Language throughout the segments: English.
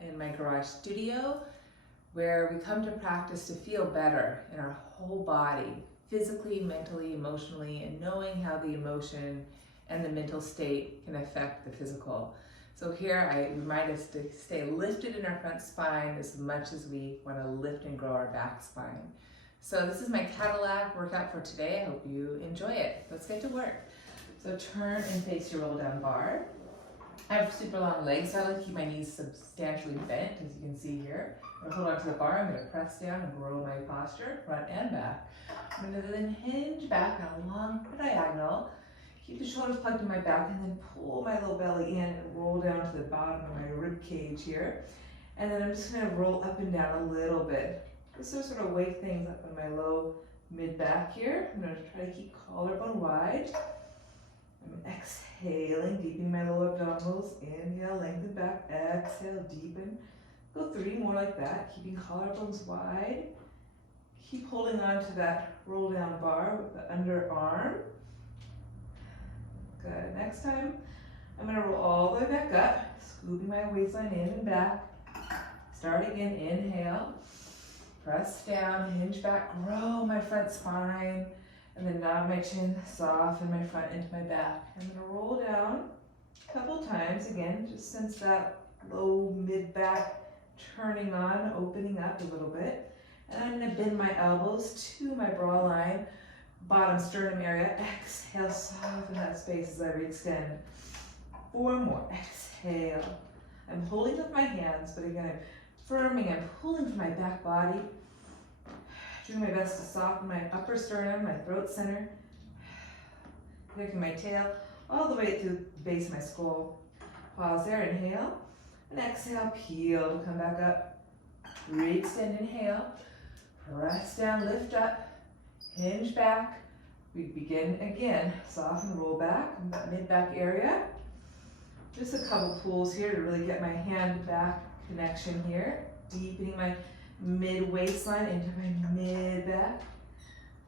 in my garage studio where we come to practice to feel better in our whole body, physically, mentally, emotionally, and knowing how the emotion and the mental state can affect the physical. So here I remind us to stay lifted in our front spine as much as we want to lift and grow our back spine. So this is my Cadillac workout for today. I hope you enjoy it. Let's get to work. So turn and face your roll down bar. I have super long legs, so I like to keep my knees substantially bent, as you can see here. I'm going to hold on to the bar. I'm going to press down and grow my posture, front and back. I'm going to then hinge back on a long diagonal. Keep the shoulders plugged in my back and then pull my little belly in and roll down to the bottom of my rib cage here. And then I'm just going to roll up and down a little bit. Just to sort of wake things up in my low mid back here. I'm going to try to keep collarbone wide. I'm exhaling, deepening my low abdominals. Inhale, lengthen back. Exhale, deepen. Go 3 more like that, keeping collarbones wide. Keep holding on to that roll down bar with the underarm. Good. Next time, I'm going to roll all the way back up, scooping my waistline in and back. Start again, inhale. Press down, hinge back, grow my front spine. And then nod my chin, soften my front into my back. I'm going to roll down a couple times. Again, just sense that low mid back turning on, opening up a little bit. And I'm going to bend my elbows to my bra line, bottom sternum area. Exhale, soften that space as I re-extend. 4 more. Exhale. I'm holding with my hands, but again, I'm pulling from my back body. Doing my best to soften my upper sternum, my throat center. Connecting my tail all the way to the base of my skull. Pause there, inhale. And exhale, peel to come back up. Re-extend, inhale. Press down, lift up. Hinge back. We begin again. Soften, roll back in that mid-back area. Just a couple pulls here to really get my hand-back connection here. Deepening my mid-waistline into my mid-back.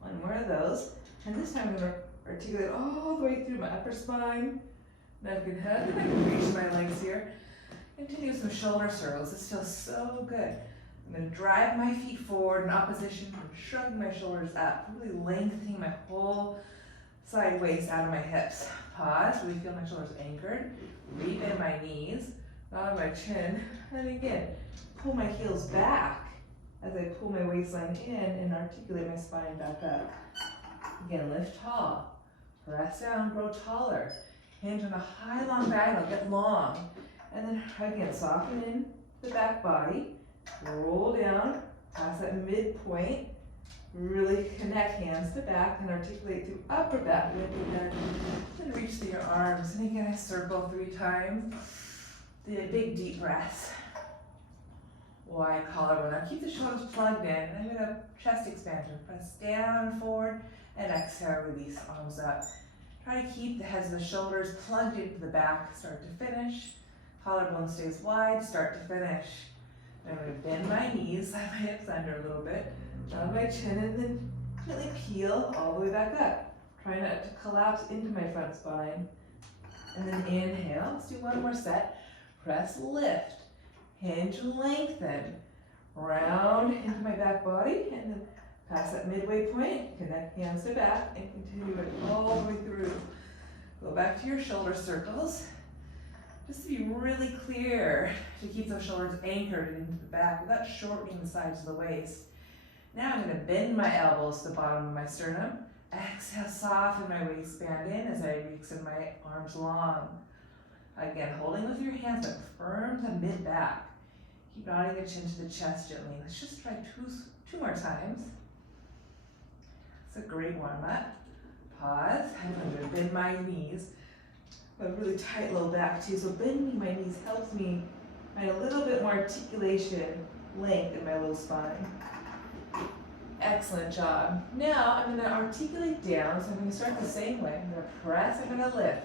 1 more of those. And this time I'm going to articulate all the way through my upper spine. Neck and head. And I can reach my legs here. Continue some shoulder circles. This feels so good. I'm going to drive my feet forward in opposition and shrugging my shoulders up, really lengthening my whole side waist out of my hips. Pause, really feel my shoulders anchored. Rebend my knees, nod my chin, and again, pull my heels back as I pull my waistline in and articulate my spine back up. Again, lift tall. Press down, grow taller. Hinge on a high, long diagonal, get long. And then again, soften in the back body. Roll down, past that midpoint. Really connect hands to back and articulate through upper back, lifting head. And reach through your arms. And again, I circle 3 times. Do a big deep breath. Wide collarbone. Now keep the shoulders plugged in. And I'm going to chest expansion. Press down, forward, and exhale, release, arms up. Try to keep the heads of the shoulders plugged into the back, start to finish. Collarbone stays wide, start to finish. I'm going to bend my knees, slide my hips under a little bit, nod my chin, and then gently peel all the way back up. Try not to collapse into my front spine. And then inhale. Let's do 1 more set. Press, lift. Hinge, lengthen. Round into my back body, and then past that midway point, connect hands to back, and continue it all the way through. Go back to your shoulder circles. Just to be really clear to keep those shoulders anchored into the back without shortening the sides of the waist. Now I'm going to bend my elbows to the bottom of my sternum. Exhale, soften my waistband in as I extend my arms long. Again, holding with your hands, but firm to mid-back. Keep nodding the chin to the chest gently. Let's just try two more times. It's a great warm-up. Pause. I'm going to bend my knees. A really tight low back too, so bending my knees helps me find a little bit more articulation, length in my low spine. Excellent job. Now I'm going to articulate down, so I'm going to start the same way. I'm going to press, I'm going to lift.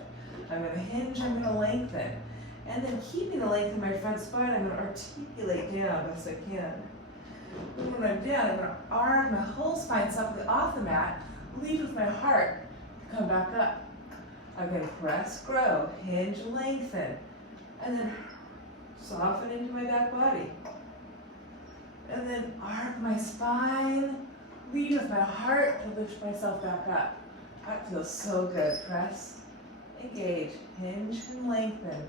I'm going to hinge, I'm going to lengthen. And then keeping the length in my front spine, I'm going to articulate down best I can. And when I'm down, I'm going to arc my whole spine softly off the mat, lead with my heart to come back up. I'm going to press, grow, hinge, lengthen, and then Soften into my back body. And then arc my spine. Lead with my heart to lift myself back up. That feels so good. Press, engage, hinge and lengthen.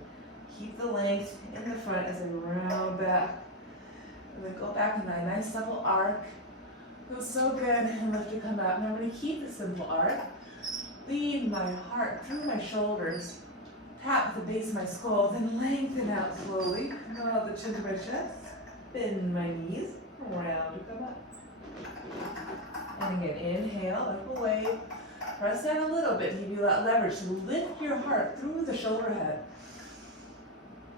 Keep the length in the front as I round back. And then go back in that nice double arc. Feels so good. And lift to come up. Now I'm going to keep the simple arc. Lead my heart through my shoulders. Tap the base of my skull. Then lengthen out slowly. Draw the chin to my chest. Bend my knees. Round to come up. And again, inhale, up away. Press down a little bit to give you that leverage to lift your heart through the shoulder head.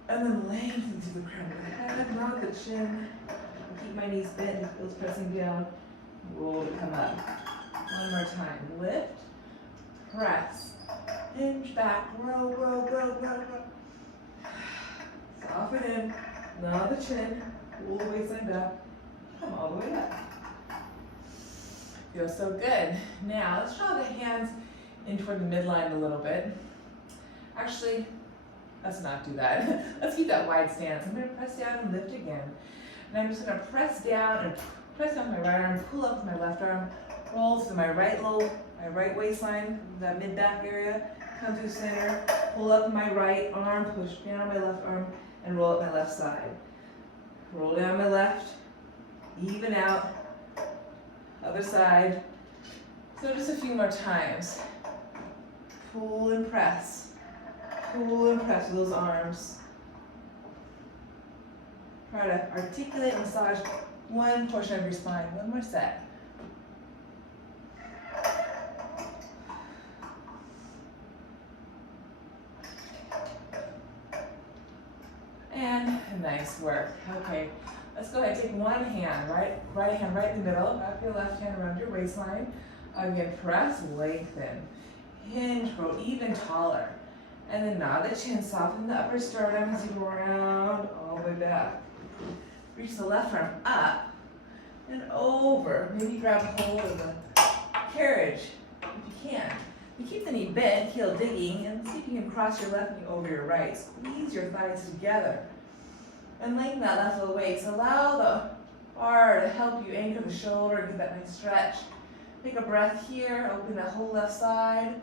And then lengthen to the crown of the head, not the chin. Keep my knees bent, it feels pressing down. Roll to come up. One more time. Lift, press, hinge back, roll, roll, roll, roll, roll. Soften in, gnaw the chin, pull the waistline back, come all the way up. Feels so good. Now let's draw the hands in toward the midline a little bit. Actually, let's not do that. Let's keep that wide stance. I'm going to press down and lift again. And I'm just going to press down with my right arm, pull up with my left arm, roll through my right waistline, that mid-back area, come through center, pull up my right arm, push down my left arm, and roll up my left side. Roll down my left, even out, other side. So just a few more times. Pull and press. Pull and press with those arms. Try to articulate and massage one portion of your spine. One more set. And nice work. Okay. Let's go ahead and take one hand, right hand right in the middle, wrap your left hand around your waistline. Again, press, lengthen, hinge, grow even taller. And then nod the chin, soften the upper sternum as you go around all the way back. Reach the left arm up and over. Maybe grab hold of the carriage if you can. You keep the knee bent, heel digging, and see if you can cross your left knee over your right. Squeeze your thighs together. And lengthen that left little waist. Allow the bar to help you anchor the shoulder and get that nice stretch. Take a breath here, open the whole left side.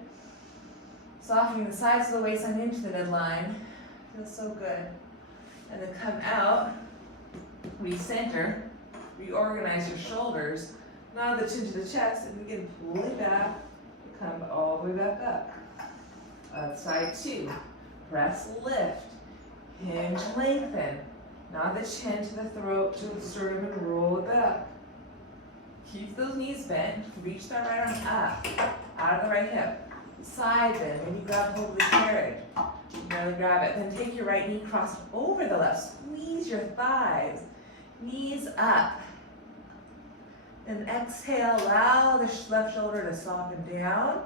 Softening the sides of the waistline into the midline. Feels so good. And then come out, recenter, reorganize your shoulders. Now the chin to the chest, and begin pulling back. Come all the way back up. Side two. Press, lift. Hinge, lengthen. Now the chin to the throat, to the sternum, and roll it back. Keep those knees bent. Reach that right arm up, out of the right hip. Side bend. Maybe grab hold of the carriage. Really grab it. Then take your right knee crossed over the left. Squeeze your thighs. Knees up. And exhale. Allow the left shoulder to soften down.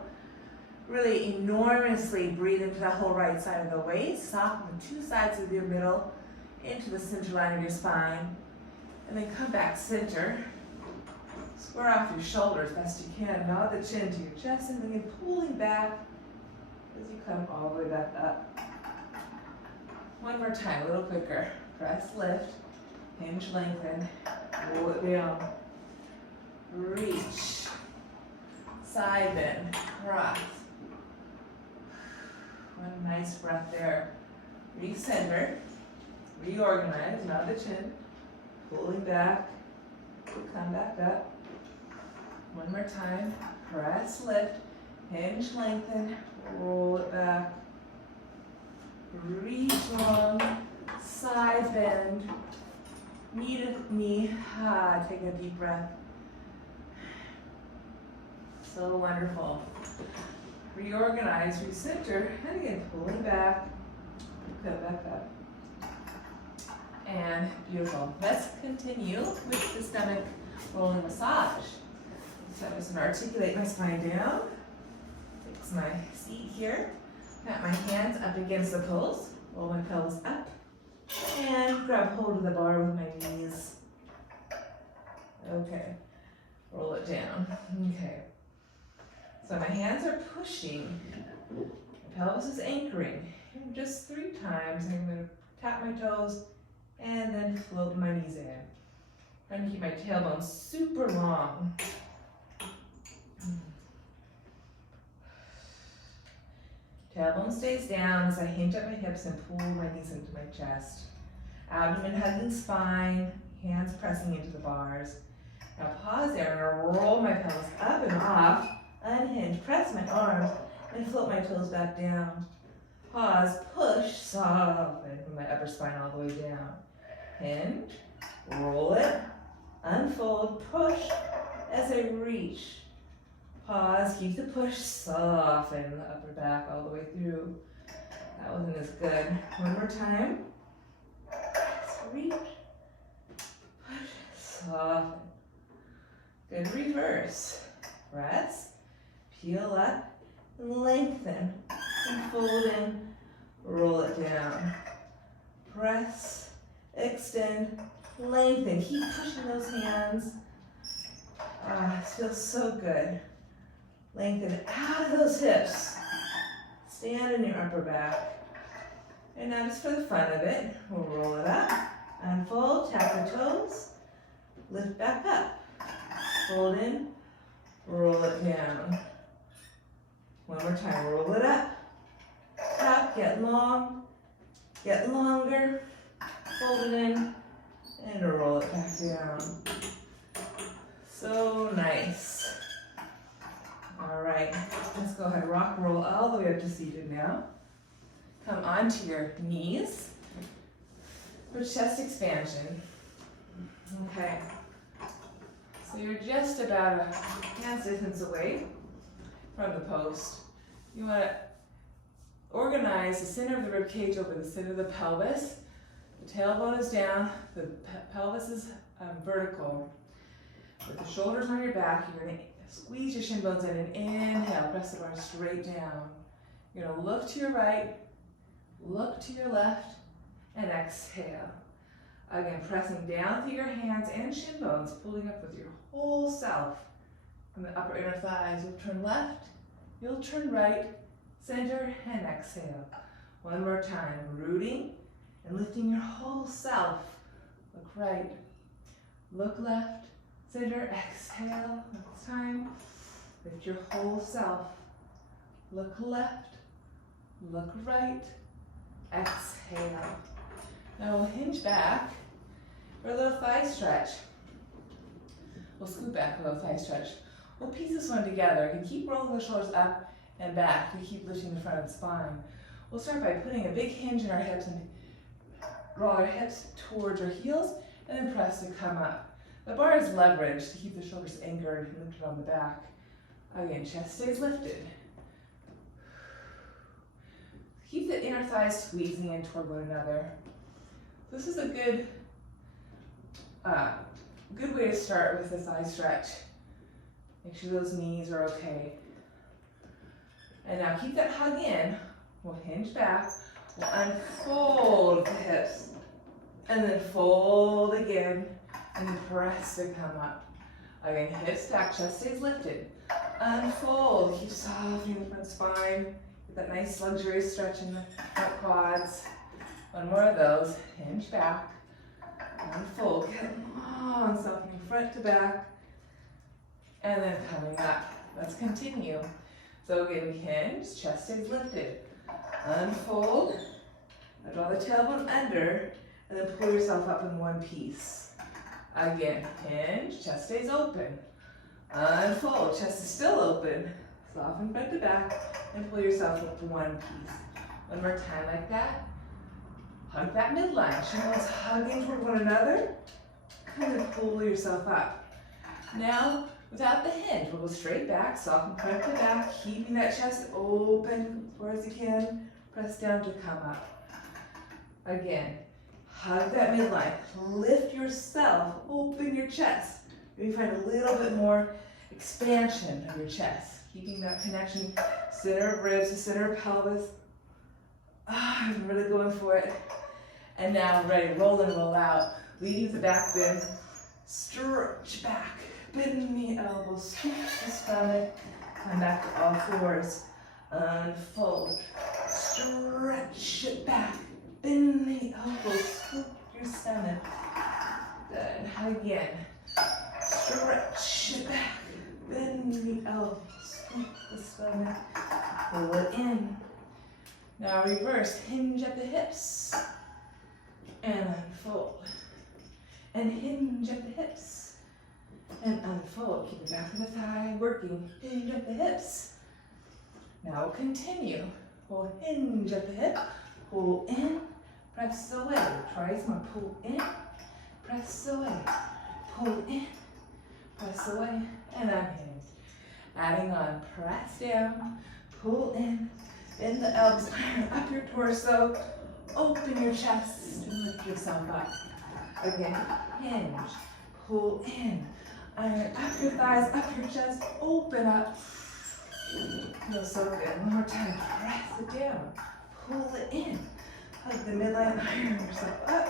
Really enormously breathe into that whole right side of the waist. Soften the two sides of your middle into the center line of your spine. And then come back center. Square off your shoulders best you can. Nod the chin to your chest and begin pulling back as you come all the way back up. One more time, a little quicker. Press, lift, hinge, lengthen, roll it down. Reach, side bend, cross. One nice breath there. Recenter, reorganize, nod the chin, pulling back, come back up. One more time, press, lift, hinge, lengthen, roll it back. Reach long, side bend, knee to knee, take a deep breath. So wonderful. Reorganize, recenter, and again, pulling back, come back up. And beautiful. Let's continue with the stomach rolling massage. So I'm just going to articulate my spine down. Fix my seat here. Pat my hands up against the post. Roll my pelvis up. And grab hold of the bar with my knees. Okay. Roll it down. Okay. So my hands are pushing. My pelvis is anchoring. And just 3 times I'm going to tap my toes and then float my knees in. Trying to keep my tailbone super long. Tailbone stays down as I hinge at my hips and pull my knees into my chest. Abdomen hugging spine, hands pressing into the bars. Now pause there, I'm gonna roll my pelvis up and off, unhinge, press my arms, and float my toes back down. Pause, push, soften from my upper spine all the way down. Hinge, roll it, unfold, push as I reach. Pause, keep the push, soften the upper back all the way through. That wasn't as good. One more time. Reach, push, soften. Good reverse. Press, peel up, and lengthen. And fold in, roll it down. Press, extend, lengthen. Keep pushing those hands. It feels so good. Lengthen out of those hips. Stand in your upper back. And now just for the fun of it, we'll roll it up, unfold, tap the toes, lift back up. Fold in, roll it down. One more time, roll it up, tap, get long, get longer, fold it in, and roll it back down. So nice. All right, let's go ahead, rock roll all the way up to seated now. Come onto your knees for chest expansion. Okay, so you're just about a hand's distance away from the post. You want to organize the center of the rib cage over the center of the pelvis. The tailbone is down, the pelvis is vertical. With the shoulders on your back, you're going to squeeze your shin bones in and inhale, press the bar straight down. You're going to look to your right, look to your left, and exhale. Again, pressing down through your hands and shin bones, pulling up with your whole self from the upper inner thighs. You'll turn left, you'll turn right, center, and exhale. One more time, rooting and lifting your whole self. Look right, look left, center, exhale. Next time, lift your whole self. Look left, look right, exhale. Now we'll hinge back for a little thigh stretch. We'll scoot back for a little thigh stretch. We'll piece this one together. You can keep rolling the shoulders up and back to keep lifting the front of the spine. We'll start by putting a big hinge in our hips and draw our hips towards our heels and then press to come up. The bar is leveraged to keep the shoulders anchored and lifted on the back. Again, chest stays lifted. Keep the inner thighs squeezing in toward one another. This is a good way to start with the thigh stretch. Make sure those knees are okay. And now keep that hug in. We'll hinge back. We'll unfold the hips. And then fold again. And then press to come up. Again, hips back, chest stays lifted. Unfold. Keep softening the front spine. Get that nice luxurious stretch in the front quads. One more of those. Hinge back. Unfold. Get long, softening front to back. And then coming up. Let's continue. So again, we hinge, chest stays lifted. Unfold. Now draw the tailbone under, and then pull yourself up in one piece. Again, hinge, chest stays open. Unfold, chest is still open. Soften front to back, and pull yourself up to one piece. One more time like that. Hug that midline. Shin bones hugging toward one another. And then pull yourself up. Now, without the hinge, we'll go straight back, soften front to back, keeping that chest open as far as you can. Press down to come up. Again, hug that midline. Lift yourself, open your chest. Maybe find a little bit more expansion of your chest. Keeping that connection, center of ribs to center of pelvis. I'm really going for it. And now ready, roll and roll out. Leading to the back bend. Stretch back. Bend the elbows, scoop the stomach. Come back to all fours. Unfold. Stretch it back. Bend the elbows, scoop your stomach. Good. Again. Stretch it back. Bend the elbows. Squeeze the stomach. Pull it in. Now reverse. Hinge at the hips. And unfold. And hinge at the hips. And unfold. Keep the back of the thigh working. Hinge at the hips. Now we'll continue. We'll hinge at the hip. Pull in. Press away. Try some more. Pull in. Press away. Pull in. Press away. And unhinge. Adding on. Press down. Pull in. Bend the elbows. Iron up your torso. Open your chest. And lift yourself up. Again. Hinge. Pull in. Iron up your thighs. Up your chest. Open up. Feels so good. One more time. Press it down. Pull it in. Hug the midline. Iron yourself up.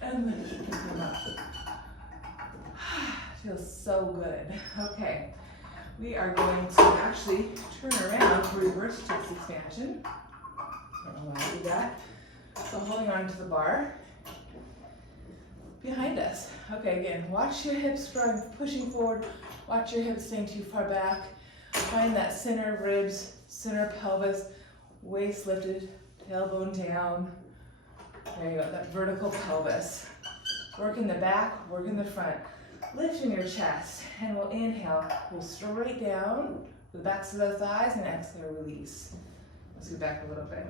And lift yourself up. Feels so good. Okay. We are going to actually turn around for reverse chest expansion. I don't know why I did that. So holding on to the bar behind us. Okay, again, watch your hips pushing forward. Watch your hips staying too far back. Find that center of ribs, center of pelvis, waist lifted, tailbone down. There you go, that vertical pelvis. Work in the back, work in the front. Lift in your chest, and we'll inhale. Pull straight down with the backs of the thighs, and exhale, release. Let's go back a little bit.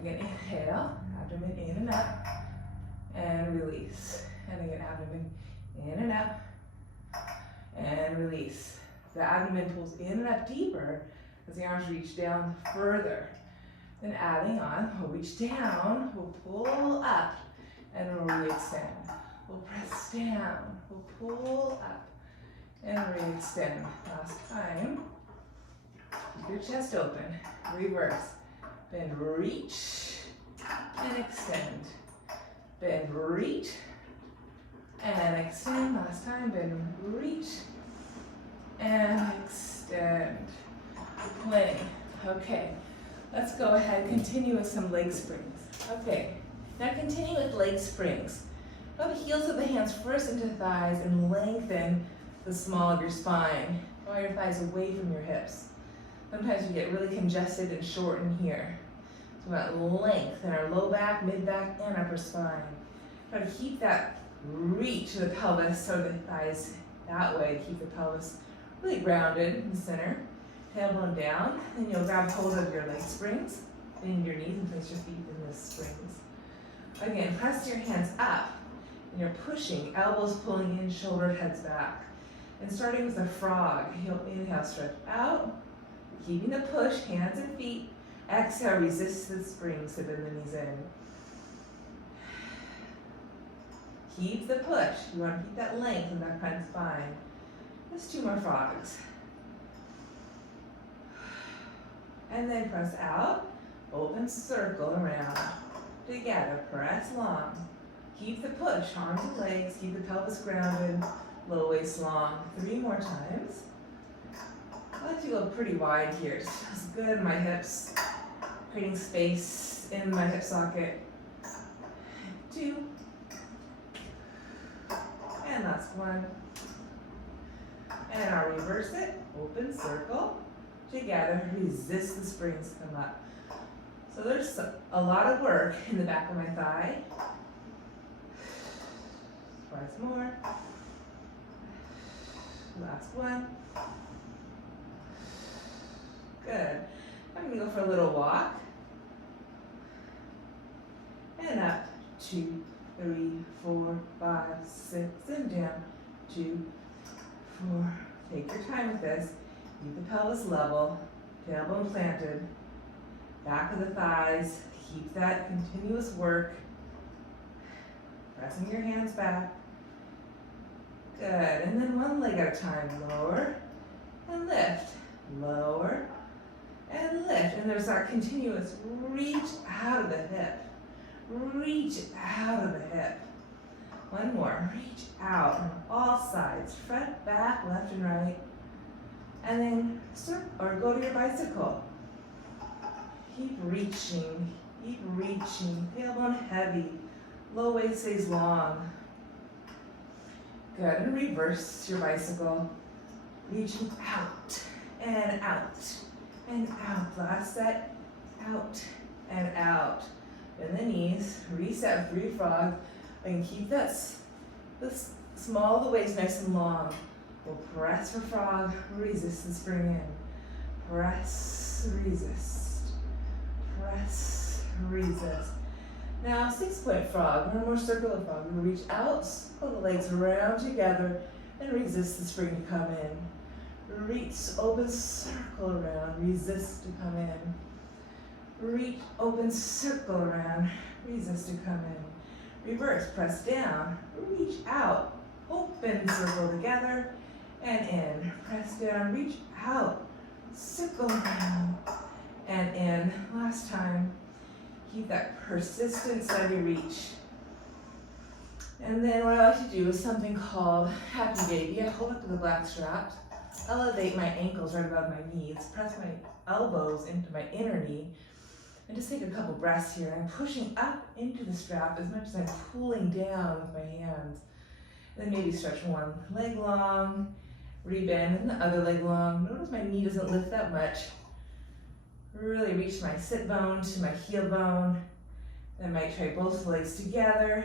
Again, inhale, abdomen in and up, and release. And again, abdomen in and up, and release. The abdomen pulls in and up deeper as the arms reach down further. Then adding on, we'll reach down, we'll pull up, and we'll re-extend. We'll press down, we'll pull up, and re-extend. Last time. Keep your chest open. Reverse. Bend, reach, and extend. Bend, reach, and extend. Last time. Bend, reach, and extend. Plenty. Okay. Let's go ahead and continue with some leg springs. Okay. Now continue with leg springs. Go the heels of the hands first into the thighs and lengthen the small of your spine. Draw your thighs away from your hips. Sometimes we get really congested and short in here. So we want length in our low back, mid back, and upper spine. Try to keep that reach of the pelvis so the thighs that way. Keep the pelvis really grounded in the center. Tailbone down. Then you'll grab hold of your leg springs. Bend your knees and place your feet in the springs. Again, press your hands up. And you're pushing, elbows pulling in, shoulder heads back. And starting with a frog, you'll inhale, stretch out. Keeping the push, hands and feet. Exhale, resist the springs to bend the knees in. Keep the push. You want to keep that length in that front spine. Just 2 more frogs. And then press out, open circle around. Together, press long. Keep the push, arms and legs, keep the pelvis grounded, low waist long. 3 more times. I like to go pretty wide here. It feels good in my hips, creating space in my hip socket. 2. And last 1. And I'll reverse it, open circle. Together, resist the springs to come up. So there's a lot of work in the back of my thigh. Twice more. Last 1. Good. I'm going to go for a little walk. And up. 2, 3, 4, 5, 6, and down. 2, 4. Take your time with this. Keep the pelvis level, tailbone planted, back of the thighs. Keep that continuous work. Pressing your hands back. Good. And then 1 leg at a time. Lower and lift. Lower and lift. And there's that continuous reach out of the hip. Reach out of the hip. 1 more. Reach out on all sides. Front, back, left and right. And then or go to your bicycle. Keep reaching, tailbone heavy, Low waist stays long. Good, and reverse your bicycle. Reaching out and out and out. Last set, out and out. Bend the knees, reset with 3 frog. And keep this small of the waist nice and long. We'll press for frog, resist and spring in. Press, resist. Press, resist. Now 6-point frog, one more circle of frog. We'll reach out, pull the legs around together, and resist the spring to come in. Reach, open, circle around, resist to come in. Reach, open, circle around, resist to come in. Reverse, press down, reach out, open, circle together, and in. Press down, reach out, circle around, and in. Last time. Keep that persistence of your reach. And then what I like to do is something called Happy Baby. I hold up to the black straps, elevate my ankles right above my knees, press my elbows into my inner knee, and just take a couple breaths here. I'm pushing up into the strap as much as I'm pulling down with my hands. Then maybe stretch one leg long, rebend, and the other leg long. Notice my knee doesn't lift that much. Really reach my sit bone to my heel bone. Then I might try both legs together.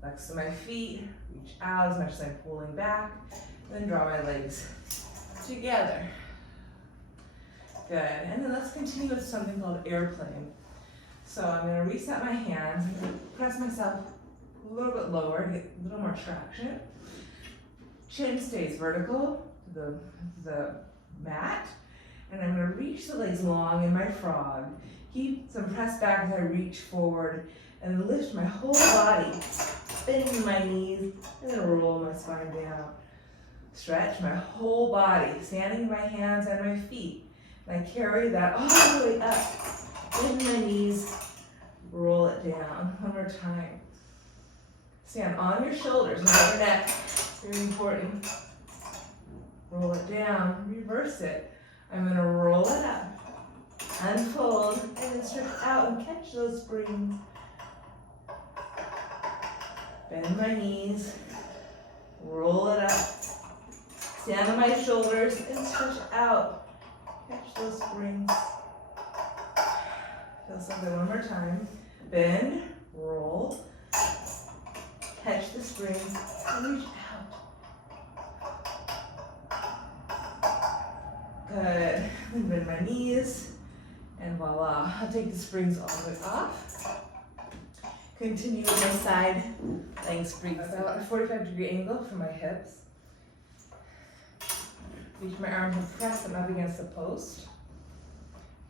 Flex to my feet, reach out as much as I'm pulling back. Then draw my legs together. Good, and then let's continue with something called airplane. So I'm gonna reset my hands, I'm gonna press myself a little bit lower to get a little more traction. Chin stays vertical to the mat. And I'm gonna reach the legs long in my frog. Keep some press back as I reach forward and lift my whole body, bending my knees, and then roll my spine down. Stretch my whole body, standing my hands and my feet. And I carry that all the way up, bend my knees, roll it down. One more time. Stand on your shoulders, not your neck. Very important. Roll it down, reverse it. I'm gonna roll it up, unfold, and then stretch out and catch those springs. Bend my knees, roll it up, stand on my shoulders, and stretch out. Catch those springs. Feel something one more time. Bend, roll, catch the springs, and reach out. Good. And bend my knees, and voila. I'll take the springs all the way off. Continue with my side leg springs. About a 45-degree angle for my hips. Reach my arms and press them up against the post.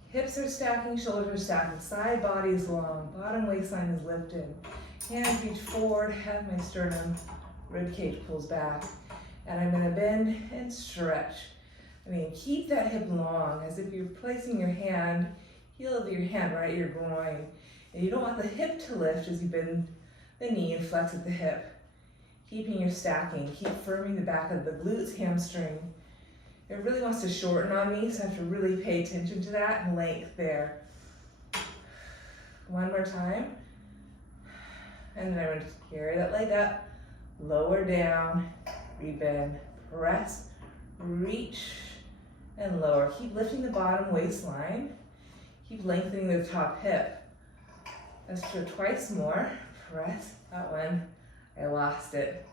Hips are stacking, shoulders are stacking. Side body is long, bottom waistline is lifted. Hands reach forward, have my sternum, rib cage pulls back. And I'm gonna bend and stretch. Keep that hip long, as if you're placing your hand, heel of your hand right at your groin. And you don't want the hip to lift as you bend the knee and flex at the hip. Keeping your stacking, keep firming the back of the glutes, hamstring. It really wants to shorten on me, so I have to really pay attention to that length there. One more time. And then I'm gonna carry that leg up, lower down, rebend, press, reach, and lower. Keep lifting the bottom waistline. Keep lengthening the top hip. Let's do it twice more. Press, that one, I lost it.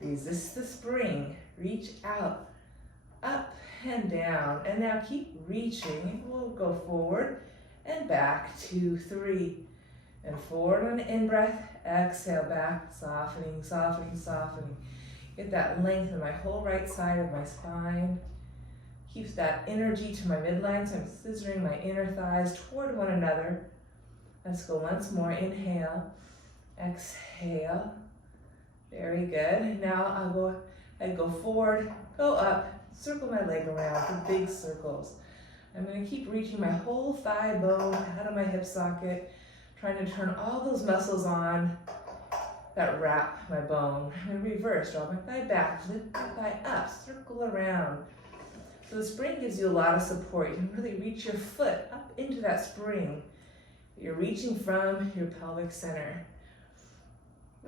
Resist the spring, reach out, up and down. And now keep reaching. We'll go forward and back, 2, 3. And forward on the in-breath, exhale back, softening, softening, softening. Get that length in my whole right side of my spine. Keeps that energy to my midline, so I'm scissoring my inner thighs toward one another. Let's go once more. Inhale, exhale. Very good. Now I'd go forward, go up, circle my leg around for big circles. I'm going to keep reaching my whole thigh bone out of my hip socket, trying to turn all those muscles on that wrap my bone. I'm going to reverse, draw my thigh back, lift my thigh up, circle around. So the spring gives you a lot of support. You can really reach your foot up into that spring. You're reaching from your pelvic center.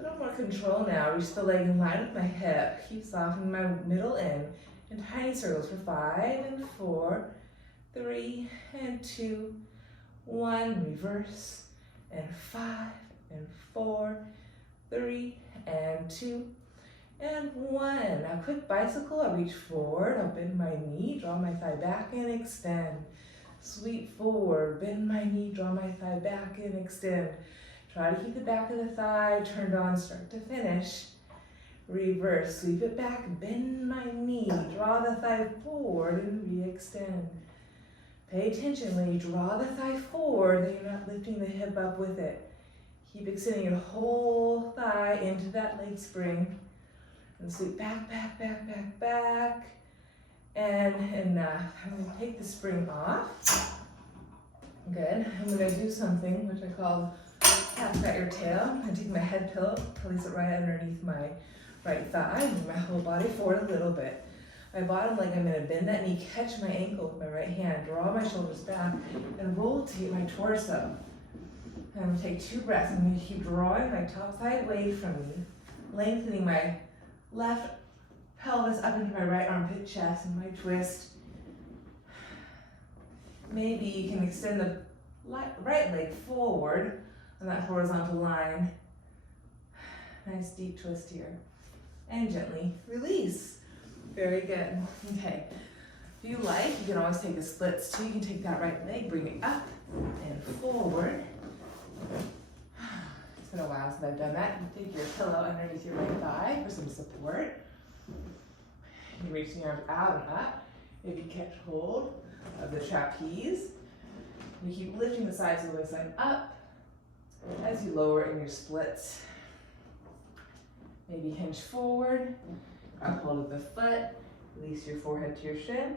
A little more control now. Reach the leg in line with my hip. Keep softening my middle in tiny circles for 5 and 4, 3 and 2, 1. Reverse and 5 and 4, 3 and 2 and 1. Now quick bicycle. I'll reach forward. I'll bend my knee, draw my thigh back and extend. Sweep forward, bend my knee, draw my thigh back and extend. Try to keep the back of the thigh turned on start to finish. Reverse, sweep it back, bend my knee, draw the thigh forward and re-extend. Pay attention when you draw the thigh forward that you're not lifting the hip up with it. Keep extending your whole thigh into that leg spring. And sweep back, back, back, back, back. And enough. I'm going to take the spring off. Good. I'm going to do something which I call half got your tail. I'm going to take my head pillow, place it right underneath my right thigh, move my whole body forward a little bit. My bottom leg, I'm going to bend that knee, catch my ankle with my right hand, draw my shoulders back, and rotate my torso. I'm going to take 2 breaths. I'm going to keep drawing my top thigh away from me, lengthening my left pelvis up into my right armpit, chest, and my twist. Maybe you can extend the right leg forward on that horizontal line. Nice deep twist here. And gently release. Very good. Okay. If you like, you can always take the splits too. You can take that right leg, bring it up and forward. It's been a while since I've done that. You take your pillow underneath your right thigh for some support. You reach the arms out and up. Maybe catch hold of the trapeze. You keep lifting the sides of the waistline up as you lower in your splits. Maybe hinge forward, grab hold of the foot, release your forehead to your shin.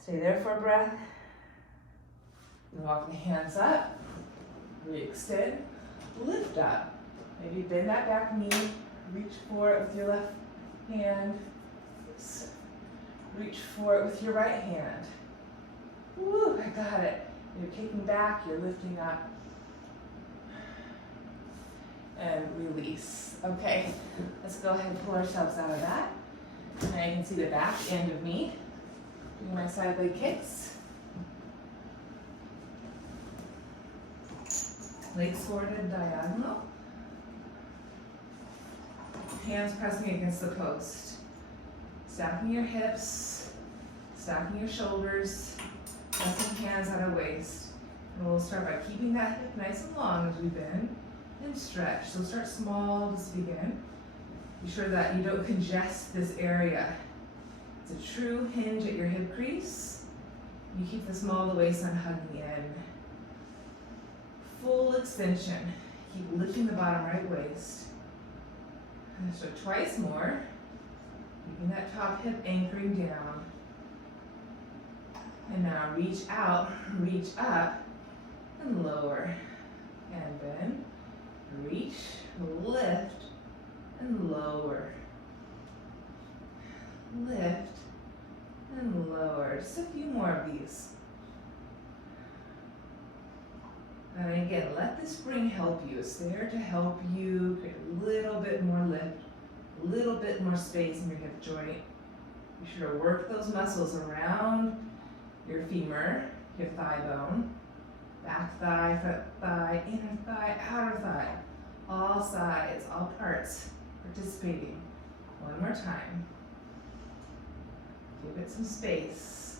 Stay there for a breath. And walk the hands up, re-extend, lift up. Maybe bend that back knee, reach for it with your left hand. Reach for it with your right hand. Woo, I got it. You're kicking back, you're lifting up. And release. Okay, let's go ahead and pull ourselves out of that. Now you can see the back end of me. Doing my side leg kicks. Legs forward and diagonal. Hands pressing against the post. Stacking your hips, stacking your shoulders, pressing hands at our waist. And we'll start by keeping that hip nice and long as we bend and stretch. So start small, just begin. Be sure that you don't congest this area. It's a true hinge at your hip crease. You keep the small of the waistline hugging in. Full extension. Keep lifting the bottom right waist. And so twice more. Keeping that top hip anchoring down. And now reach out, reach up, and lower. And bend, reach, lift, and lower. Lift, and lower. Just a few more of these. And again, let the spring help you. It's there to help you create a little bit more lift, a little bit more space in your hip joint. Be sure to work those muscles around your femur, your thigh bone, back thigh, front thigh, inner thigh, outer thigh. All sides, all parts participating. One more time. Give it some space.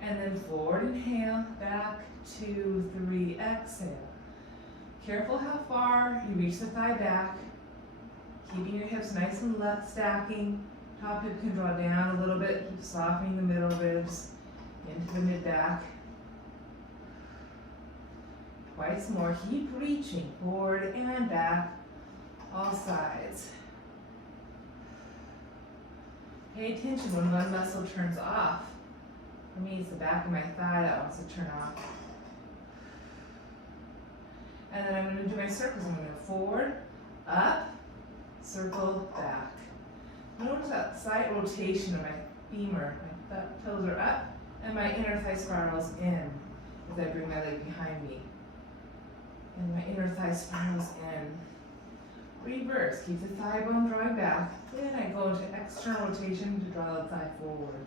And then forward inhale, back, 2, 3, exhale. Careful how far you reach the thigh back. Keeping your hips nice and stacking. Top hip can draw down a little bit. Keep softening the middle ribs into the mid back. Twice more. Keep reaching forward and back. All sides. Pay attention when one muscle turns off. For me, it's the back of my thigh that wants to turn off. And then I'm going to do my circles. I'm going to go forward, up, circle, back. Notice that slight rotation of my femur. My toes are up, and my inner thigh spirals in as I bring my leg behind me. And my inner thigh spirals in. Reverse, keep the thigh bone drawing back. Then I go into external rotation to draw the thigh forward.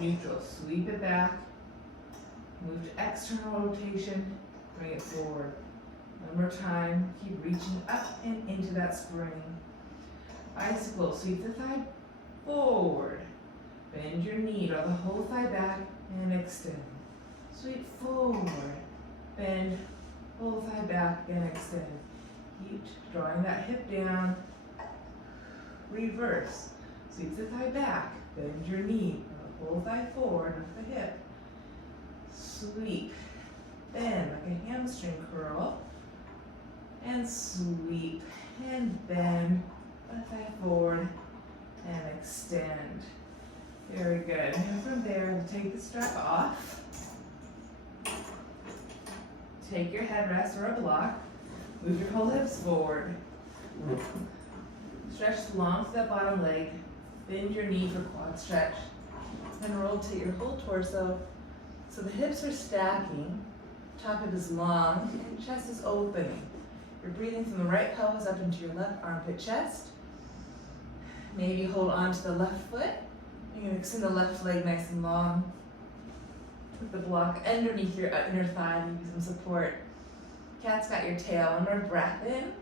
Neutral, sweep it back. Move to external rotation, bring it forward. One more time, keep reaching up and into that spring. Icicle, sweep the thigh forward. Bend your knee, draw the whole thigh back and extend. Sweep forward, bend, whole thigh back and extend. Keep drawing that hip down. Reverse, sweep the thigh back, bend your knee, draw the whole thigh forward with the hip. Sweep, bend like a hamstring curl, and sweep and bend, left thigh forward and extend. Very good. And from there, we'll take the strap off. Take your headrest or a block. Move your whole hips forward. Stretch long to that bottom leg. Bend your knee for quad stretch. And rotate your whole torso. So the hips are stacking, top hip is long, and chest is opening. You're breathing from the right pelvis up into your left armpit chest. Maybe hold on to the left foot. You're going to extend the left leg nice and long. Put the block underneath your inner thigh to give you some support. Cat's got your tail. One more breath in.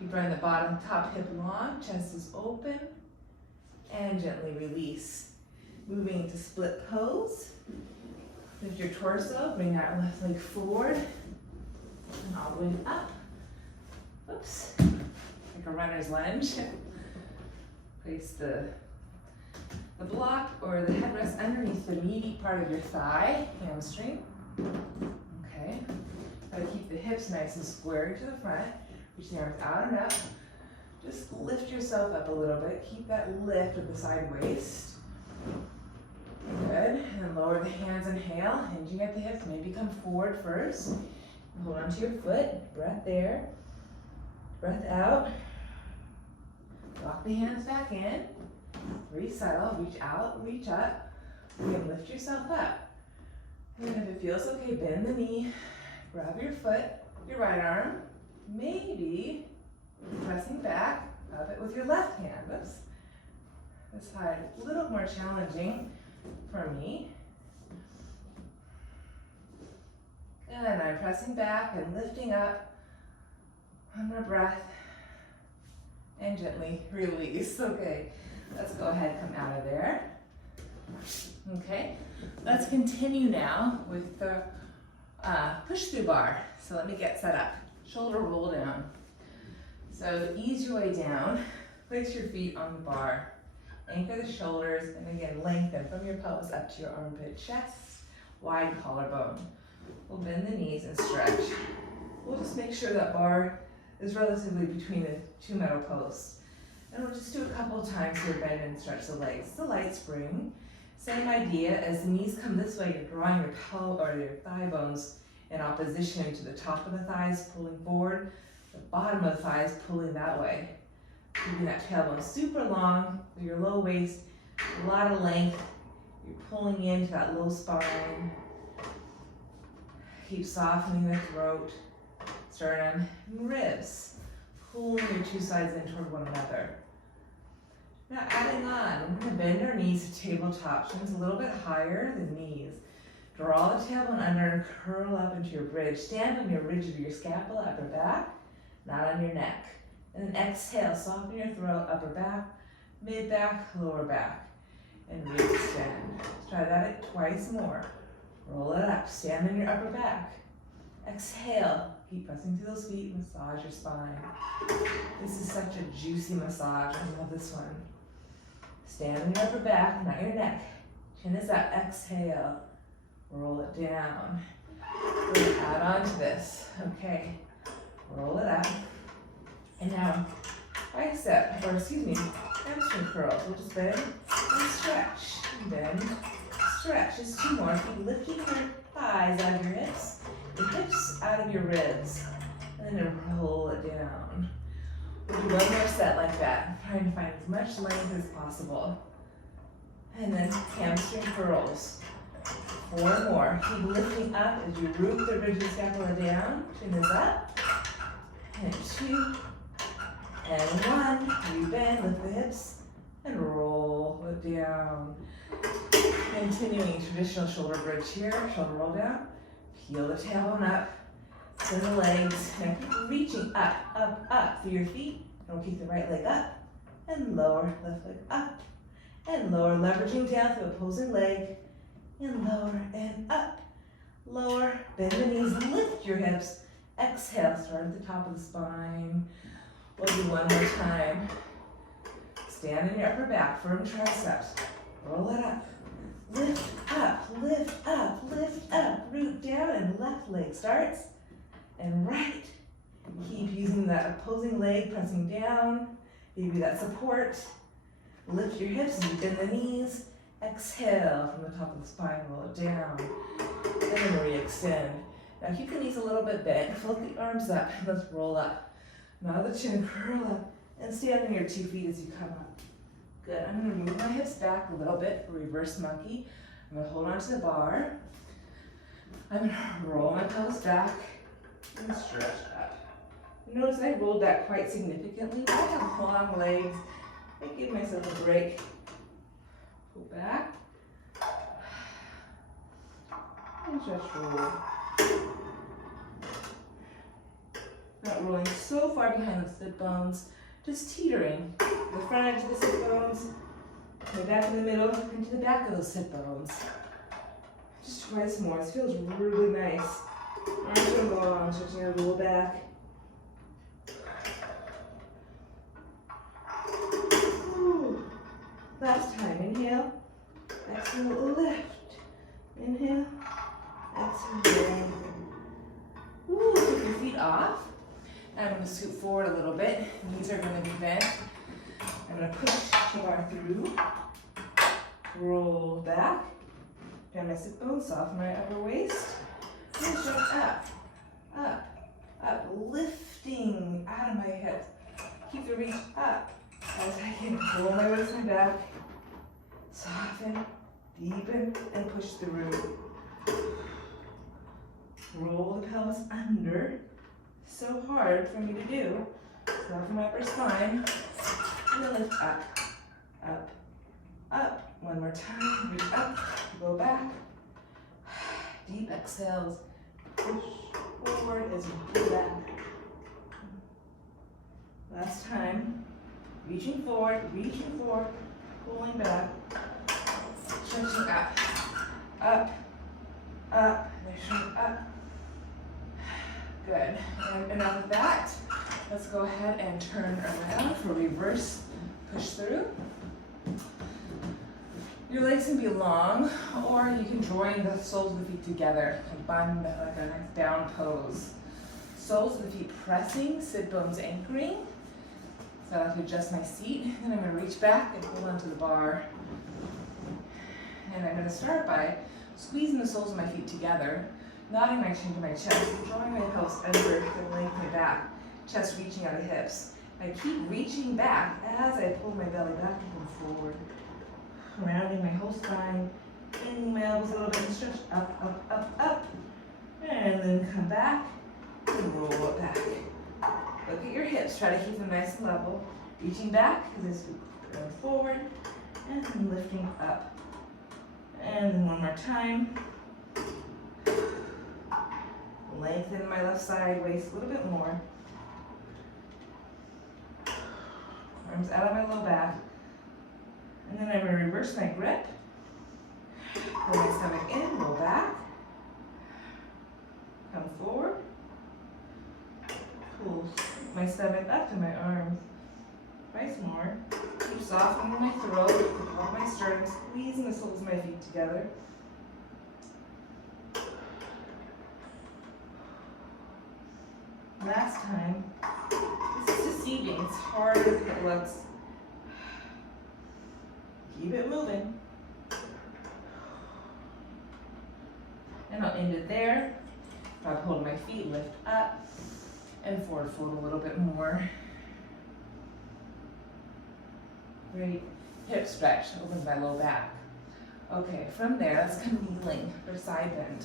You bring the bottom top hip long, chest is open, and gently release. Moving into split pose. Lift your torso, bring that left leg forward, and all the way up. Oops, like a runner's lunge. Place the block or the headrest underneath the meaty part of your thigh, hamstring. Okay, try to keep the hips nice and square to the front. Reach the arms out and up. Just lift yourself up a little bit. Keep that lift of the side waist. Good, and lower the hands, inhale, hinging at the hips, maybe come forward first. And hold on to your foot, breath there, breath out. Lock the hands back in, resettle, reach out, reach up. Again, lift yourself up. And if it feels okay, bend the knee, grab your foot, your right arm, maybe pressing back, up it with your left hand. Oops. This side, a little more challenging for me. Good, and I'm pressing back and lifting up. One more breath. And gently release. Okay, let's go ahead, come out of there. Okay, let's continue now with the push-through bar. So let me get set up. Shoulder roll down. So ease your way down. Place your feet on the bar. Anchor the shoulders, and again, lengthen from your pelvis up to your armpit, chest, wide collarbone. We'll bend the knees and stretch. We'll just make sure that bar is relatively between the two metal posts. And we'll just do a couple times here, bend and stretch the legs. It's a light spring. Same idea, as the knees come this way, you're drawing your your thigh bones in opposition to the top of the thighs, pulling forward, the bottom of the thighs pulling that way. Keeping that tailbone super long with your low waist, a lot of length. You're pulling into that low spine. Keep softening the throat, sternum, and ribs. Pulling your two sides in toward one another. Now adding on, we're going to bend our knees to tabletop, shins a little bit higher than knees. Draw the tailbone under and curl up into your bridge. Stand on your ridge of your scapula, upper back, not on your neck. And then exhale, soften your throat, upper back, mid back, lower back. And re-extend. Try that twice more. Roll it up, stand on your upper back. Exhale, keep pressing through those feet, massage your spine. This is such a juicy massage, I love this one. Stand on your upper back, not your neck. Chin is up, exhale. Roll it down. We'll add on to this, okay. Roll it up. And now, hamstring curls. We'll just bend and stretch. Bend, stretch. Just two more. Keep lifting your thighs out of your hips, the hips out of your ribs, and then roll it down. We'll do one more set like that, trying to find as much length as possible. And then hamstring curls. 4 more. Keep lifting up as you root the ridge of the scapula down. Chin is up. And 2. And one, rebend, lift the hips, and roll it down. Continuing traditional shoulder bridge here, shoulder roll down, peel the tailbone up, send the legs, and keep reaching up, up, up through your feet. And we'll keep the right leg up, and lower, left leg up, and lower, leveraging down through opposing leg, and lower, and up, lower, bend the knees, lift your hips, exhale, start at the top of the spine. We'll do one more time. Stand in your upper back, firm triceps, roll it up, lift up, lift up, lift up, root down, and left leg starts, and right. Keep using that opposing leg, pressing down, give you that support. Lift your hips and bend the knees. Exhale from the top of the spine, roll it down, and then re-extend. Now keep the knees a little bit bent, float the arms up, let's roll up. Now the chin, curl up, and stand on your 2 feet as you come up. Good, I'm gonna move my hips back a little bit for reverse monkey. I'm gonna hold on to the bar. I'm gonna roll my pelvis back and stretch up. Notice I rolled that quite significantly. I have long legs. I give myself a break. Pull back. And stretch, roll. Not rolling so far behind the sit bones, just teetering. The front edge of the sit bones, my back in the middle, into the back of those sit bones. Just twice more. This feels really nice. Arms are long, stretching out a little back. Last time, inhale, exhale, lift. Inhale, exhale. Ooh, take your feet off. And I'm going to scoot forward a little bit. Knees are going to be bent. I'm going to push the bar through. Roll back. Down my sit bones, soften my upper waist. And stretch up, up, up. Lifting out of my hips. Keep the reach up as I can roll my waist back. Soften, deepen, and push through. Roll the pelvis under. So hard for me to do. Soften my upper spine. And then lift up, up, up. One more time. Reach up, go back. Deep exhales. Push forward as you pull back. Last time. Reaching forward, pulling back. Stretching up, up, up, lifting up. Good, and enough of that. Let's go ahead and turn around for reverse push through. Your legs can be long, or you can join the soles of the feet together, like a nice down pose. Soles of the feet pressing, sit bones anchoring. So I have to adjust my seat, and then I'm going to reach back and hold onto the bar. And I'm going to start by squeezing the soles of my feet together, nodding my chin to my chest, drawing my pelvis under to lengthen my back, chest reaching out of hips. I keep reaching back as I pull my belly back and move forward. Rounding my whole spine, bending my elbows a little bit and stretch up, up, up, up. And then come back and roll it back. Look at your hips, try to keep them nice and level. Reaching back as I scoot forward and then lifting up. And then one more time. Lengthen my left side, waist a little bit more. Arms out of my low back. And then I'm going to reverse my grip. Pull my stomach in, roll back. Come forward. Pull my stomach up to my arms. Twice more. Keep softening my throat, the top of my sternum, squeezing the soles of my feet together. Last time. This is deceiving. It's hard as it looks. Keep it moving. And I'll end it there. I'll hold my feet, lift up, and forward fold a little bit more. Great. Hip stretch, opens my low back. Okay, from there, let's come kneeling for side bend.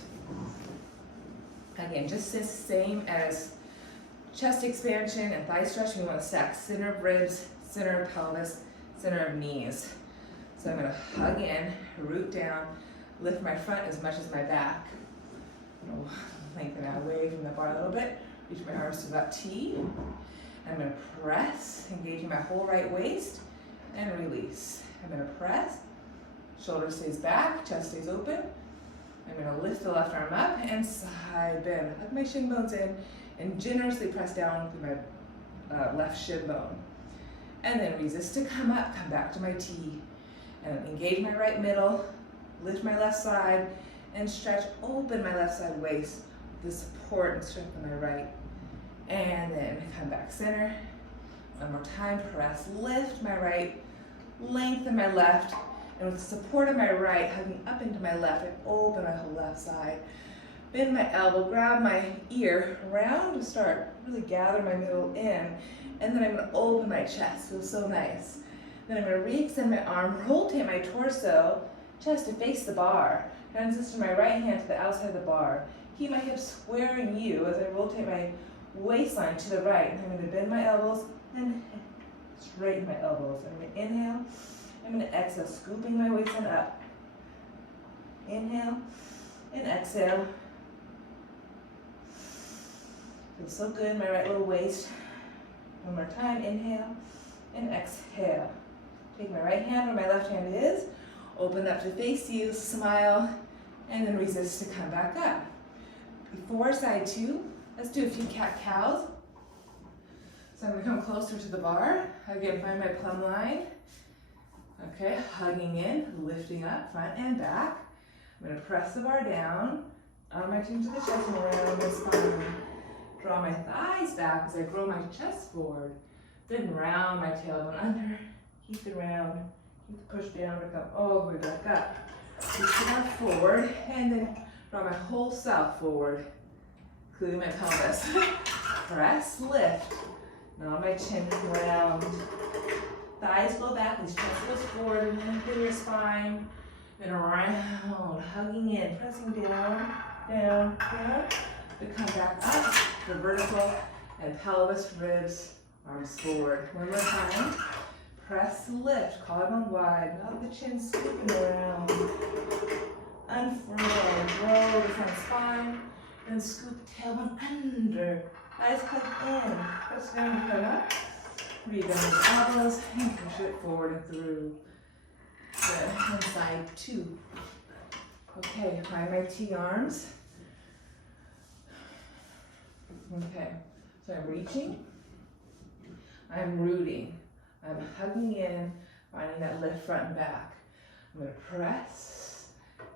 Again, just the same as chest expansion and thigh stretch. We want to stack center of ribs, center of pelvis, center of knees. So I'm going to hug in, root down, lift my front as much as my back. Lengthen out away from the bar a little bit. Reach my arms to that T. I'm going to press, engaging my whole right waist, and release. I'm going to press, shoulder stays back, chest stays open. I'm going to lift the left arm up and side bend. Hug my shin bones in and generously press down through my left shin bone. And then resist to come up, come back to my T. And engage my right middle, lift my left side, and stretch open my left side waist with the support and strength of my right. And then come back center. One more time, press, lift my right, lengthen my left, and with the support of my right, hugging up into my left, and open my whole left side. Bend my elbow, grab my ear, round to start, really gather my middle in, and then I'm gonna open my chest, feels so nice. Then I'm gonna re-extend my arm, rotate my torso, chest to face the bar. Transition my right hand to the outside of the bar. Keep my hips square in U as I rotate my waistline to the right. And I'm going to bend my elbows and straighten my elbows. I'm going to inhale. I'm going to exhale, scooping my waistline up. Inhale and exhale. Feels so good in my right little waist. One more time, inhale and exhale. Take my right hand where my left hand is. Open up to face you, smile, and then resist to come back up. Before side two, let's do a few cat-cows. So I'm gonna come closer to the bar. Again, find my plumb line. Okay, hugging in, lifting up, front and back. I'm gonna press the bar down, arm my chin to the chest and around my spine. Draw my thighs back as I grow my chest forward. Then round my tailbone under, keep it round. Push down to come all the way back up. Reach it out forward, and then draw my whole self forward, including my pelvis. Press, lift. Now my chin round. Thighs go back, as chest goes forward, and lengthen your spine. Then around, hugging in, pressing down, down, down. To come back up, the vertical, and pelvis, ribs, arms forward. One more time. Press, lift, collarbone wide, not the chin scooping around. Unfurl, grow the front spine, then scoop tailbone under. Eyes hug in, press down to come up. Rebend the elbows and push it forward and through. Good, and side two. Okay, find my T-arms. Okay, so I'm reaching, I'm rooting. I'm hugging in, finding that lift front and back. I'm going to press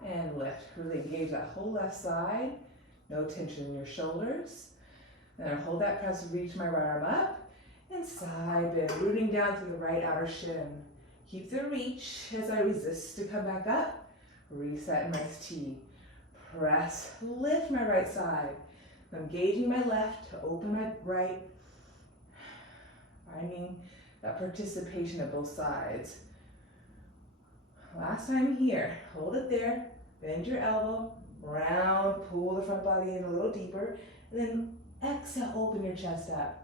and lift. Really engage that whole left side. No tension in your shoulders. Then I hold that press, reach my right arm up, and side bend, rooting down through the right outer shin. Keep the reach as I resist to come back up. Reset nice T. Press, lift my right side. I'm engaging my left to open my right. Finding that participation of both sides. Last time here, hold it there, bend your elbow, round, pull the front body in a little deeper, and then exhale, open your chest up.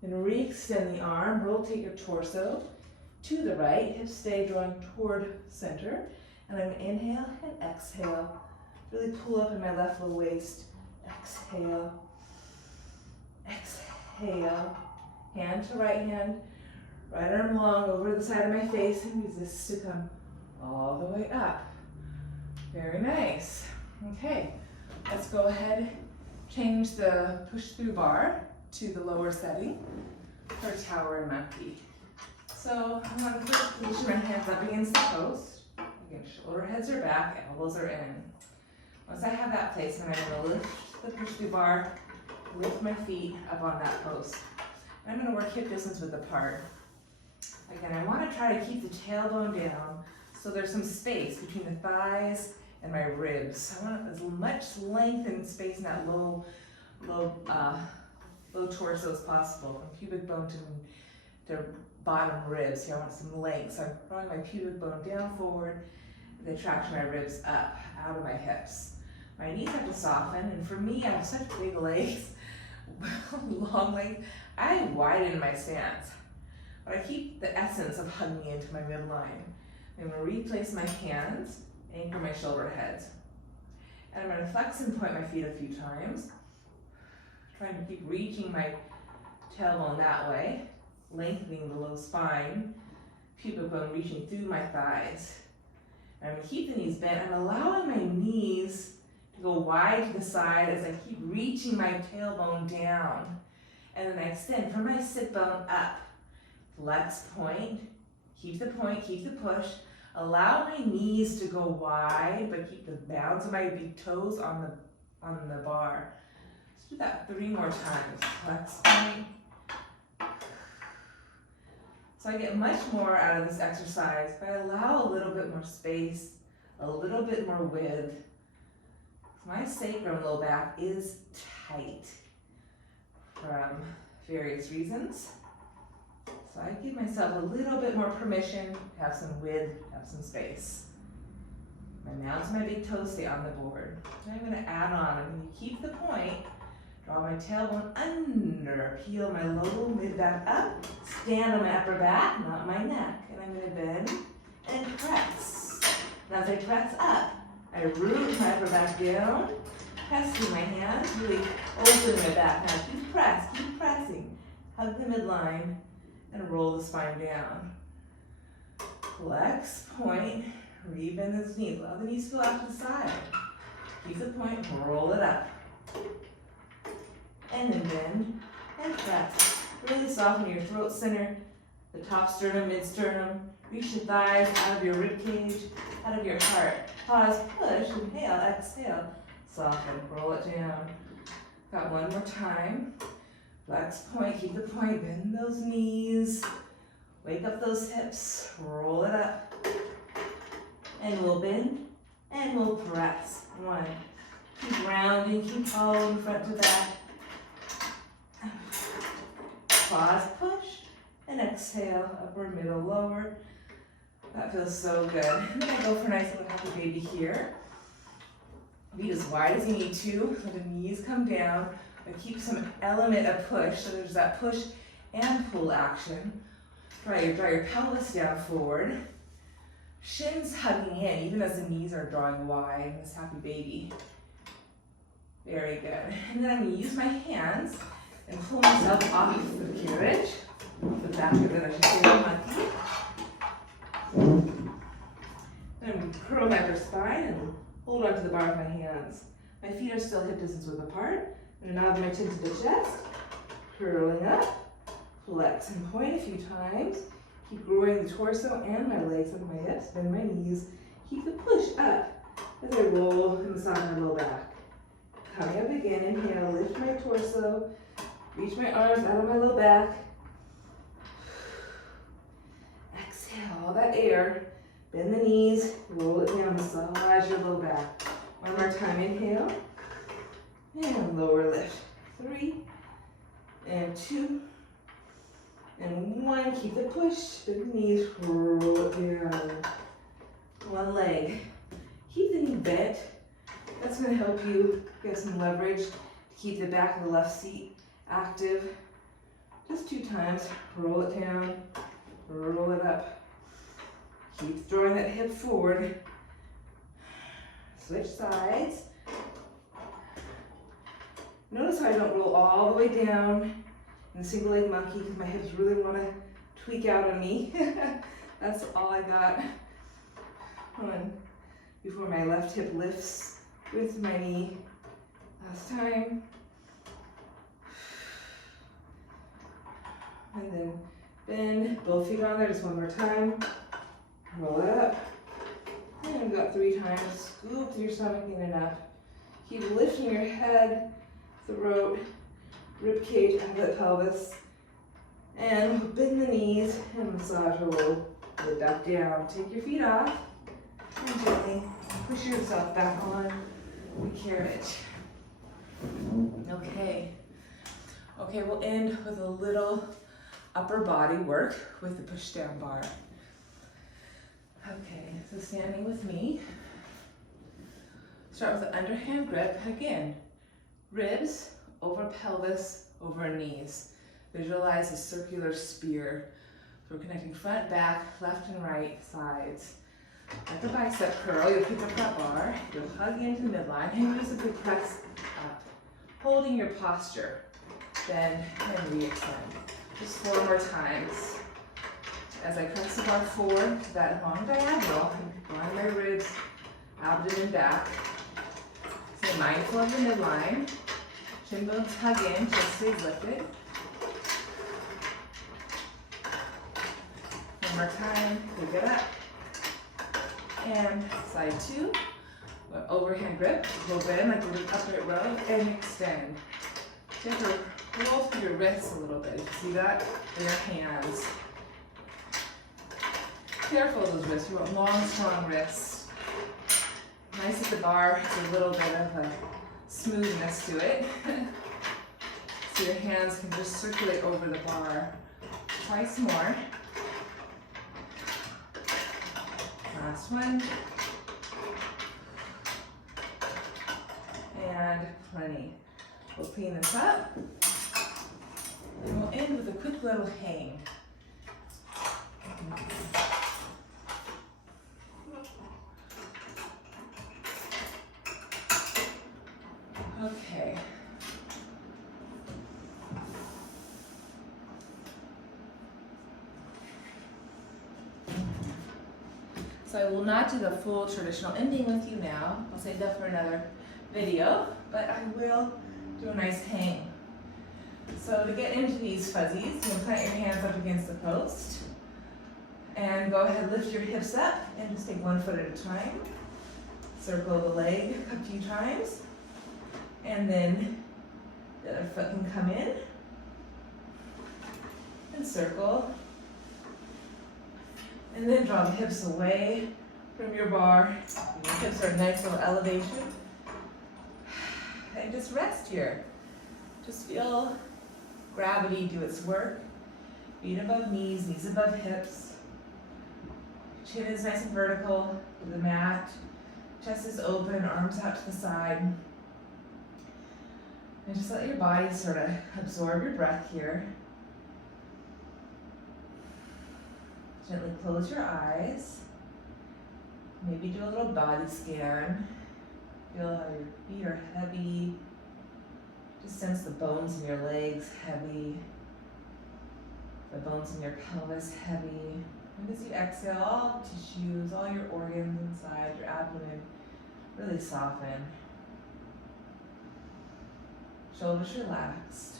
Then re-extend the arm, rotate your torso to the right, hips stay drawing toward center, and I'm gonna inhale and exhale. Really pull up in my left little waist, exhale, exhale, hand to right hand, right arm long over the side of my face and resist to come all the way up. Very nice. Okay, let's go ahead, change the push through bar to the lower setting for tower and monkey. So I'm going to position my hands up against the post. Again, shoulder heads are back, elbows are in. Once I have that placement, I'm going to lift the push through bar, lift my feet up on that post. I'm going to work hip distance width apart. Again, I want to try to keep the tailbone down so there's some space between the thighs and my ribs. I want as much length and space in that low torso as possible, from pubic bone to bottom ribs. Here I want some length, so I'm drawing my pubic bone down forward, and then traction my ribs up out of my hips. My knees have to soften, and for me, I have such big legs. long legs, I widen my stance, but I keep the essence of hugging into my midline. I'm gonna replace my hands, anchor my shoulder heads. And I'm gonna flex and point my feet a few times, trying to keep reaching my tailbone that way, lengthening the low spine, pubic bone reaching through my thighs. And I'm gonna keep the knees bent. I'm allowing my knees to go wide to the side as I keep reaching my tailbone down. And then I extend from my sit bone up. Flex, point, keep the push. Allow my knees to go wide, but keep the bounds of my big toes on the bar. Let's do that 3 more times. Flex, point. So I get much more out of this exercise if I allow a little bit more space, a little bit more width. My sacrum low back is tight from various reasons. So I give myself a little bit more permission to have some width, have some space. My mounds and my big toes stay on the board. Then I'm going to add on, I'm going to keep the point, draw my tailbone under, peel my low mid back up, stand on my upper back, not my neck. And I'm going to bend and press. And as I press up, I root my upper back down, press through my hands, really open my back. Now keep pressing. Hug the midline and roll the spine down. Flex, point, rebend those knees. Allow the knees to go out to the side. Keep the point, roll it up. And then bend and press. Really soften your throat center, the top sternum, mid sternum. Reach the thighs out of your rib cage, out of your heart. Pause, push, inhale, exhale. Soften, roll it down. Got one more time. Flex, point, keep the point, bend those knees. Wake up those hips, roll it up. And we'll bend, and we'll press. 1. Keep rounding, keep following front to back. Pause, push, and exhale, upper, middle, lower. That feels so good. And then I go for a nice little happy baby here. Feet as wide as you need to. Let the knees come down, but keep some element of push. So there's that push and pull action. Draw your pelvis down forward. Shins hugging in, even as the knees are drawing wide in this happy baby. Very good. And then I'm going to use my hands and pull myself off the carriage. The back of it, I should say, the monkey. Then I'm going to curl my upper spine and hold onto the bar with my hands. My feet are still hip distance width apart. I'm going to nod my chin to the chest. Curling up. Flex and point a few times. Keep growing the torso and my legs up my hips. Bend my knees. Keep the push up as I roll and massage my low back. Coming up again, inhale, lift my torso. Reach my arms out of my low back. Exhale all that air. Bend the knees, roll it down, massage your low back. One more time, inhale. And lower lift. 3, and 2, and 1. Keep the push, bend the knees, roll it down. One leg. Keep the knee bent. That's going to help you get some leverage to keep the back of the left seat active. Just 2 times. Roll it down, roll it up. Keep drawing that hip forward. Switch sides. Notice how I don't roll all the way down in single leg monkey because my hips really want to tweak out on me. That's all I got. On before my left hip lifts with my knee. Last time. And then bend, both feet on there, just one more time. Roll it up. And we've got 3 times. Scoop your stomach in and up. Keep lifting your head, throat, rib cage, out of the pelvis. And bend the knees and massage a little. Lift back down. Take your feet off. And gently push yourself back on the carriage. Okay. Okay, we'll end with a little upper body work with the push down bar. Okay, so standing with me. Start with the underhand grip. Again, ribs over pelvis, over knees. Visualize a circular spear. So we're connecting front, back, left and right sides. Like a bicep curl, you'll pick up that bar, you'll hug into the midline, and use a good press up, holding your posture. Then re-extend. Just 4 more times. As I press the bar forward to that long diagonal, I'm drawing my ribs, abdomen back. Stay mindful of the midline. Shin bones hug in, chest stays lifted. One more time, pick it up. And side 2, overhand grip, go bend like an upright row, and extend. You have to roll through your wrists a little bit. You see that? In your hands. Careful of those wrists. You want long, strong wrists. Nice at the bar. It's a little bit of a smoothness to it. So your hands can just circulate over the bar. Twice more. Last one. And plenty. We'll clean this up. And we'll end with a quick little hang. Okay. So I will not do the full traditional ending with you now. I'll save that for another video, but I will do a nice hang. So to get into these fuzzies, you can plant your hands up against the post and go ahead, lift your hips up and just take 1 foot at a time. Circle the leg a few times, and then the other foot can come in and circle. And then draw the hips away from your bar. Your hips are a nice little elevation. And just rest here. Just feel gravity do its work. Feet above knees, knees above hips. Chin is nice and vertical to the mat. Chest is open, arms out to the side. And just let your body sort of absorb your breath here. Gently close your eyes. Maybe do a little body scan. Feel how your feet are heavy. Just sense the bones in your legs heavy. The bones in your pelvis heavy. And as you exhale, all tissues, all your organs inside your abdomen really soften. Shoulders relaxed.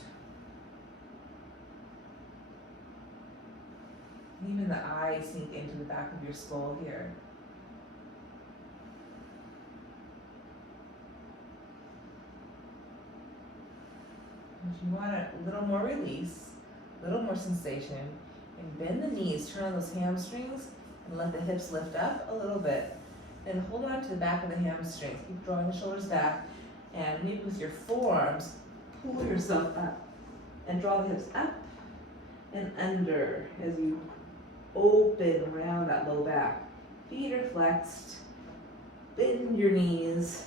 Even the eyes sink into the back of your skull here. If you want a little more release, a little more sensation, and bend the knees, turn on those hamstrings, and let the hips lift up a little bit. Then hold on to the back of the hamstrings. Keep drawing the shoulders back, and maybe with your forearms, pull yourself up, and draw the hips up and under as you open around that low back. Feet are flexed. Bend your knees.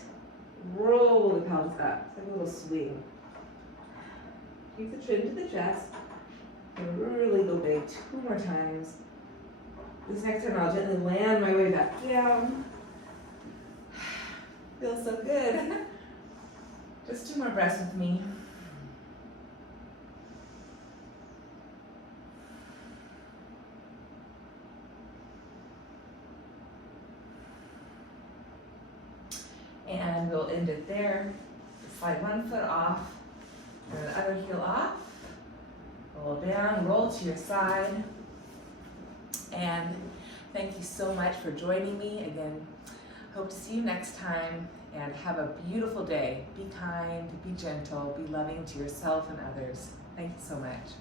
Roll the pelvis up. It's like a little swing. Keep the chin to the chest. And really go big 2 more times. This next time I'll gently land my way back down. Feels so good. Just 2 more breaths with me. And we'll end it there. Slide 1 foot off, and the other heel off. Roll down, roll to your side. And thank you so much for joining me. Again, hope to see you next time, and have a beautiful day. Be kind, be gentle, be loving to yourself and others. Thank you so much.